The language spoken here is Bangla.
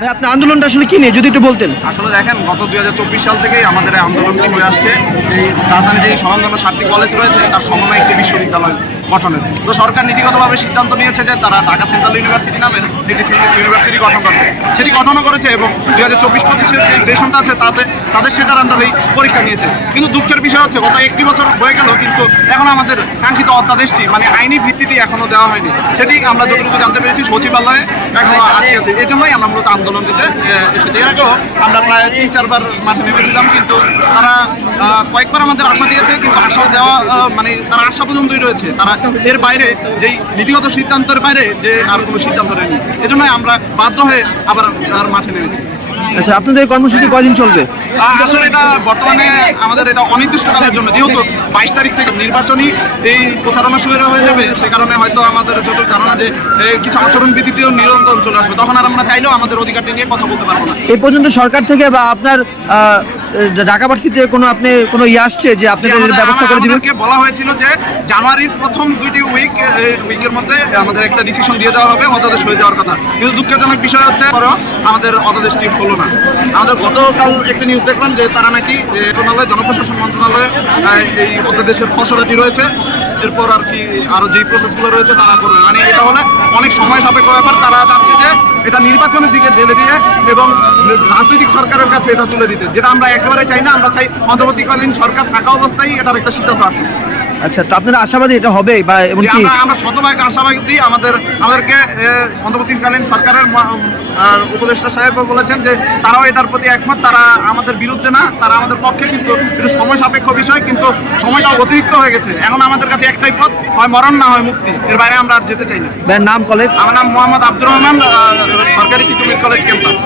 ভাই আপনার আন্দোলনটা আসলে কি নিয়ে যদি একটু বলতেন। আসলে দেখেন, গত 2024 সাল থেকেই আমাদের এই আন্দোলনটি হয়ে আসছে। এই রাজধানী যে স্বনামধন্য 7টি কলেজ রয়েছে তার সমন্বয়ে একটি বিশ্ববিদ্যালয় গঠনের। তো সরকার নীতিগতভাবে সিদ্ধান্ত নিয়েছে যে তারা ঢাকা সেন্ট্রাল ইউনিভার্সিটি নামের একটি ইউনিভার্সিটি গঠন করবে। সেটি গঠনও করেছে এবং 2024-25 যে সেশনটা আছে তাতে তাদের সেটার আন্ডারেই পরীক্ষা নিয়েছে। কিন্তু দুঃখের বিষয় হচ্ছে গত 1 বছর হয়ে গেল কিন্তু এখন আমাদের কাঙ্ক্ষিত অধ্যাদেশটি মানে আইনি ভিত্তিতে এখনও দেওয়া হয়নি। সেটি আমরা যতটুকু জানতে পেরেছি সচিবালয়ে এখনো আটকে আছে। এই জন্যই আমরা মূলত আন্দোলন দিতে এসেছি। এর আগেও আমরা প্রায় 3-4 বার মাঠে নেমেছিলাম, কিন্তু তারা কয়েকবার আমাদের আশা দিয়েছে, কিন্তু আশা দেওয়া মানে তারা আশা পর্যন্তই রয়েছে। তারা এর বাইরে যেই নীতিগত সিদ্ধান্তের বাইরে যে আর কোনো সিদ্ধান্ত নেয়নি। এজন্যই আমরা বাধ্য হয়ে আবার মাঠে নেমেছি। আচ্ছা, আপনাদের কর্মসূচি কয়দিন চলবে? আসলে এটা বর্তমানে আমাদের এটা অনির্দিষ্টকালের জন্য, যেহেতু 22 তারিখ থেকে নির্বাচনী এই প্রচারণা শুরু হয়ে যাবে, সে কারণে হয়তো আমাদের যত ধারণা যে কিছু আচরণবিধিতেও নিয়ন্ত্রণ চলে আসবে, তখন আর আমরা চাইলেও আমাদের অধিকারটি নিয়ে কথা বলতে পারবো না। এই পর্যন্ত সরকার থেকে বা আপনার ঢাকা ভার্সিটিতে কোনো আসছে যে আপনাদের ব্যবস্থা করে দিবেন? বলা হয়েছিল যে জানুয়ারির প্রথম 2টি উইকের মধ্যে আমাদের একটা ডিসিশন দিয়ে দেওয়া হবে, অধ্যাদেশ হয়ে যাওয়ার কথা। কিন্তু দুঃখজনক বিষয় হচ্ছে আমাদের অধ্যাদেশটি হলো না। আমাদের গতকাল একটা নিউজ দেখলাম যে তারা নাকি মন্ত্রণালয়, জনপ্রশাসন মন্ত্রণালয়ে এই অধ্যাদেশের খসড়াটি রয়েছে, এরপর আর কি আরো যেই প্রসেসগুলো রয়েছে তারা করবে। মানে এটা হলে অনেক সময় সাপেক্ষ ব্যাপার। তারা চাচ্ছে যে এটা নির্বাচনের দিকে ঢেলে দিয়ে এবং রাজনৈতিক সরকারের কাছে এটা তুলে দিতে, যেটা আমরা একেবারে চাই না। আমরা চাই অন্তর্বর্তীকালীন সরকার থাকা অবস্থায় এটার একটা সিদ্ধান্ত আসুক। আচ্ছা, তো আপনারা আশাবাদী এটা হবে বা এমনকি আমরা শতভাগ আশাবাদী। আমাদেরকে অন্তর্বর্তীকালীন সরকারের উপদেষ্টা সাহেব বলেছেন যে তারাও এটার প্রতি একমত। তারা আমাদের বিরুদ্ধে না, তারা আমাদের পক্ষে, কিন্তু এটা সময় সাপেক্ষ বিষয়। কিন্তু সময়টা অতিরিক্ত হয়ে গেছে। এখন আমাদের কাছে একটাই পথ, হয় মরণ না হয় মুক্তি। এর বাইরে আমরা আর যেতে চাই না। নাম, কলেজ? আমার নাম মোহাম্মদ আব্দুর রহমান, সরকারি তিতুমির কলেজ ক্যাম্পাস।